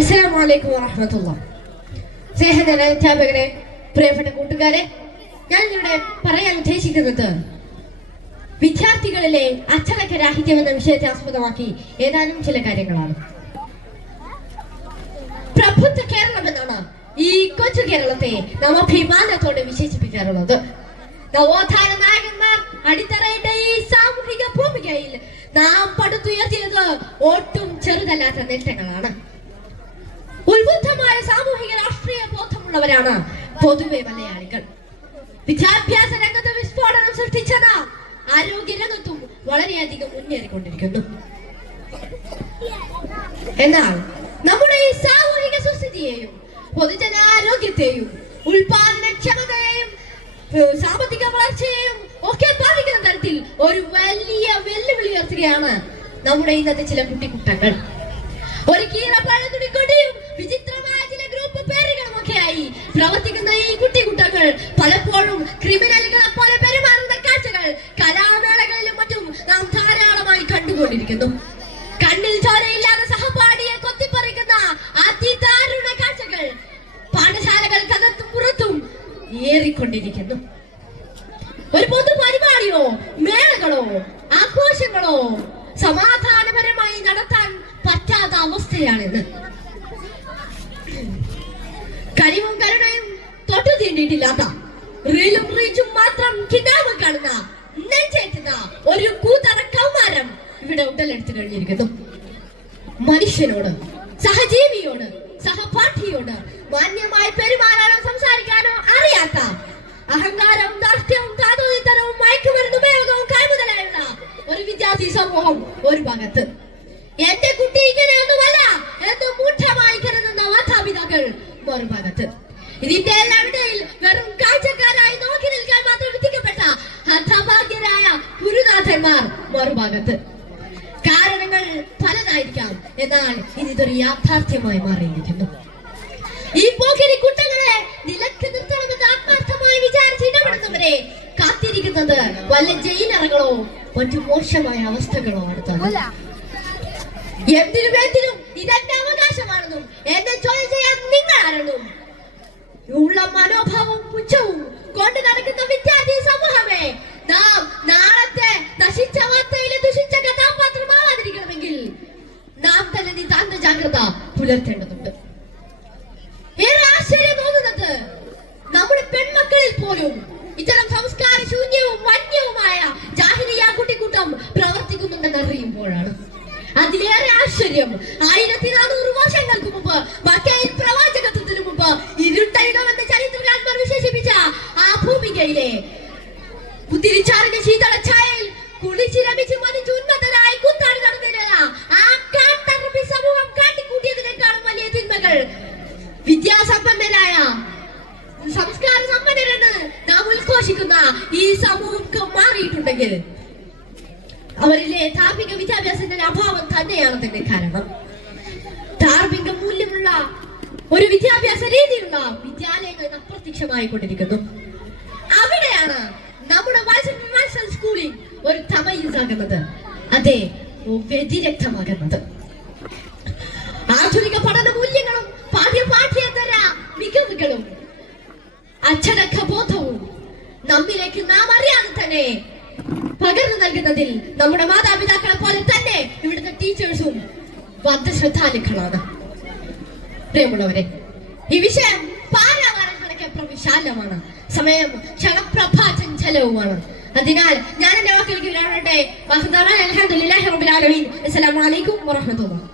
അസ്സലാമു അലൈക്കും വറഹ്മത്തുള്ളാഹി. സ്നേഹനിറഞ്ഞ അധ്യാപകരെ, പ്രിയപ്പെട്ട കൂട്ടുകാരെ, ഞാൻ ഇവിടെ പറയാൻ ഉദ്ദേശിക്കുന്നത് വിദ്യാർത്ഥികളിലെ അച്ചടക്കരാഹിത്യം എന്ന വിഷയത്തെ ആസ്പദമാക്കി ഏതാനും ചില കാര്യങ്ങളാണ്. പ്രബുദ്ധ കേരളം എന്നാണ് ഈ കൊച്ചു കേരളത്തെ നാം അഭിമാനത്തോടെ വിശേഷിപ്പിക്കാറുള്ളത്. നവോത്ഥാന നായകന്മാർ അടിത്തറയിട്ട ഈ സാമൂഹിക ഭൂമികയിൽ നാം പടുത്തുയർത്തിയത് ഒട്ടും ചെറുതല്ലാത്ത നേട്ടങ്ങളാണ്. ഉത്ബുദ്ധമായ സാമൂഹിക രാഷ്ട്രീയ ബോധമുള്ളവരാണ് പൊതുവെ മലയാളികൾ. വിദ്യാഭ്യാസ രംഗത്ത് വിസ്ഫോടനം സൃഷ്ടിച്ച നാം ആരോഗ്യ രംഗത്തും വളരെയധികം മുന്നേറിക്കൊണ്ടിരിക്കുന്നു. എന്നാൽ നമ്മുടെ ഈ സാമൂഹിക സുസ്ഥിതിയെയും പൊതുജനാരോഗ്യത്തെയും ഉൽപാദനക്ഷമതയെയും സാമ്പത്തിക വളർച്ചയെയും ഒക്കെ ബാധിക്കുന്ന തരത്തിൽ ഒരു വലിയ വെല്ലുവിളി ഉയർത്തുകയാണ് നമ്മുടെ ഇന്നത്തെ ചില കുട്ടിക്കുട്ടങ്ങൾ. ഒരു കീറപ്പഴത്തുണിക്കൊടിയും വിചിത്രമായ ചില ഗ്രൂപ്പ് പേരുകളുമൊക്കെയായി പ്രവർത്തിക്കുന്ന ഈ കുട്ടിക്കുട്ടങ്ങൾ പലപ്പോഴും ക്രിമിനലുകളെ പോലെ പെരുമാറുന്ന കാഴ്ചകൾ കലാമേളകളിലും മറ്റും നാം ധാരാളമായി കണ്ടുകൊണ്ടിരിക്കുന്നു. കണ്ണിൽ ചോരയില്ലാതെ സഹപാഠിയെ കൊത്തിപ്പറിക്കുന്ന അതിദാരുണ കാഴ്ചകൾ പാഠശാലകൾക്കകത്തും പുറത്തും ഏറിക്കൊണ്ടിരിക്കുന്നു. ഒരു പൊതു പരിപാടിയോ മേളകളോ ആഘോഷങ്ങളോ സമാധാനപരമായി നടത്താൻ പറ്റാത്ത അവസ്ഥയാണിത്. കരിവും കരുണയും തൊട്ടു തീണ്ടിയിട്ടില്ലാത്ത റീലും റീച്ചും മാത്രം കിതാബ് കാണുന്ന നെഞ്ചേറ്റുന്ന ഒരു കൂതറ കൗമാരം ഇവിടെ ഉടലെടുത്തു കഴിഞ്ഞിരിക്കുന്നു. മനുഷ്യനോട്, സഹജീവിയോട്, സഹപാഠിയോട് മാന്യമായി പെരുമാറാനോ സംസാരിക്കാനോ അറിയാത്ത അഹങ്കാരവും ധാർഷ്ട്യവും താതോദിത്തരവും മയക്കുമരുന്ന് ഉപയോഗവും കൈമുതലായുള്ള ഒരു വിദ്യാർത്ഥി സമൂഹം ഒരു ഭാഗത്ത്, എന്റെ കുട്ടി ഇങ്ങനെയൊന്നുമല്ല എന്ന് മൂഢമായി കരുതുന്ന മാതാപിതാക്കൾ മറുഭാഗത്ത്, ഇതിന്റെ എല്ലാം ഇടയിൽ വെറും കാഴ്ചക്കാരായി നോക്കി നിൽക്കാൻ മാത്രം വിധിക്കപ്പെട്ട ഹതഭാഗ്യരായ ഗുരുനാഥന്മാർ മറുഭാഗത്ത്. കാരണങ്ങൾ പലതായിരിക്കാം, എന്നാൽ ഇതൊരു യാഥാർത്ഥ്യമായി മാറിയിരിക്കുന്നു. ഈ പോക്കിരി കുട്ടങ്ങളെ നിലക്ക് നിർത്തണമെന്ന് ആത്മാർത്ഥമായി വിചാരിച്ച് ഇടപെടുന്നവരെ കാത്തിരിക്കുന്നത് വല്ല ജയിലറകളോ മറ്റു മോശമായ അവസ്ഥകളോ അടുത്താണ്. എന്തിനും ഇതെന്റെ അവകാശമാണെന്നും എന്നെ ചോദ്യം ചെയ്യാൻ നിങ്ങൾ ആരെന്നും ഉള്ള മനോഭാവവും പുച്ഛവും കൊണ്ട് നടക്കുന്ന വിദ്യാർത്ഥി സമൂഹമേ, നാം നാളത്തെ നശിച്ച വാർത്തയിലെ ദുഷിച്ച കഥാപാത്രമാവാതിരിക്കണമെങ്കിൽ നാം തന്നെ നിതാന്ത ജാഗ്രത പുലർത്തേണ്ടതുണ്ട്. ഏറെ ആശ്ചര്യം തോന്നുന്നത് നമ്മുടെ പെൺമക്കളിൽ പോലും ഇത്തരം സംസ്കാര ശൂന്യവും വന്യവുമായ ജാഹിലിയ കുട്ടിക്കൂട്ടം പ്രവർത്തിക്കുന്നുണ്ടെന്ന് അറിയുമ്പോഴാണ്. അതിലേറെ ആശ്ചര്യം 1400 വർഷങ്ങൾക്ക് മുമ്പ് മക്കയിൽ പ്രവാചകത്വത്തിനു മുമ്പ് ഇരുട്ടയുഗമെന്ന് ചരിത്രകാരന്മാർ വിശേഷിപ്പിച്ച ആ ഭൂമികയിലെ കുതിരിച്ചാറിന്റെ ശീതള ഛായയിൽ കുളിച്ചിരമിച്ച് മതിച്ച് ഉന്മത്തനായി കുത്താടി നടന്നിരുന്ന ആ കാട്ടറബി സമൂഹം കാട്ടിക്കൂട്ടിയതിനേക്കാളും വലിയ തിന്മകൾ വിദ്യാസമ്പന്നരായ സംസ്കാര സമ്പന്നരെന്ന് നാം ഉദ്ഘോഷിക്കുന്ന ഈ സമൂഹം മാറിയിട്ടുണ്ടെങ്കിൽ അവരിലെ ധാർമ്മിക വിദ്യാഭ്യാസത്തിന്റെ അഭാവം തന്നെയാണ് അതിന്റെ കാരണം. ധാർമ്മിക മൂല്യമുള്ള ഒരു വിദ്യാഭ്യാസ രീതിയുള്ള വിദ്യാലയങ്ങൾ അപ്രത്യക്ഷമായി കൊണ്ടിരിക്കുന്നു. അവിടെയാണ് നമ്മുടെ സ്കൂളിൽ ഒരു തമയിസാകുന്നത്, അതെ, വ്യതിരക്തമാകുന്നത്. ആധുനിക പഠന മൂല്യങ്ങളും പാഠ്യേതര മികവുകളും അച്ചടക്ക ബോധവും നമ്മിലേക്ക് നാം അറിയാതെ തന്നെ പകർന്നു നൽകുന്നതിൽ നമ്മുടെ മാതാപിതാക്കളെ പോലെ തന്നെ ഇവിടുത്തെ ടീച്ചേഴ്സും ബദ്ധശ്രദ്ധാലുക്കളാണ്. പ്രിയമുള്ളവരെ, ഈ വിഷയം പാരാവാരം കണക്കപ്പുറം വിശാലമാണ്. സമയം ക്ഷണപ്രഭാചഞ്ചലവുമാണ്. അതിനാൽ ഞാൻ എന്റെ വാക്കുകൾക്ക് വിരാമട്ടെ. അസ്സലാമു അലൈക്കും വറഹ്മത്തുള്ളാഹി.